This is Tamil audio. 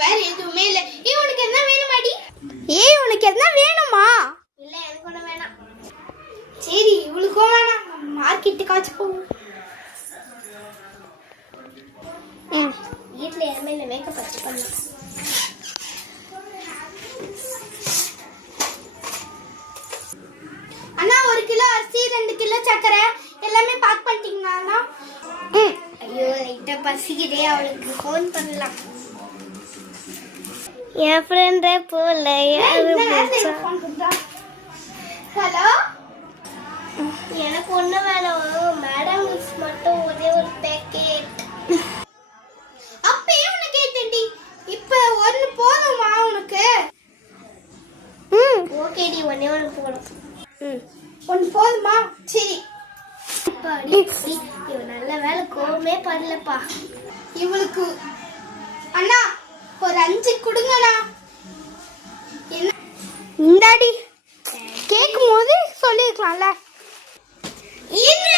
வேற எதுவுமே இல்ல. உனக்கு என்ன வேணுமாடி? உனக்கு என்ன வேணுமா? இல்ல எனக்கு ஒண்ணு வேணாம். சரி இவளுக்கும் வேணாம், மார்க்கெட்டுக்காச்சும் போவோம். வீட்டுல யாருமே இந்த மேக்கப் வச்சு பண்ணலாம். அண்ணா 1 கிலோ அரிசி 2 கிலோ சக்கரை எல்லாமே பேக் பண்ணிட்டீங்களா? ஐயோ லைட்டா பசிக்குதே, அவளுக்கு ஃபோன் பண்ணலாம். என் ஃப்ரெண்டே போல யாரு ஹலோ, எனக்கு ஒண்ணு வேணும் மேடம், மட்டும் ஒரே ஒரு பேக்கெட். அப்பயே உனக்கு கேட்டேன்டி, இப்ப ஒன்னு போதுமா உனக்கு? ஓகேடி, ஒண்ணே ஒன்று போதும். ஒன்று போதுமா? சரி. இவ நல்ல வேலை கோவமே பண்ணலப்பா. இவளுக்கு அண்ணா ஒரு 5 கொடுங்கண்ணா. என்ன இந்தாடி கேட்கும் போது சொல்லிருக்கலாம்ல. என்ன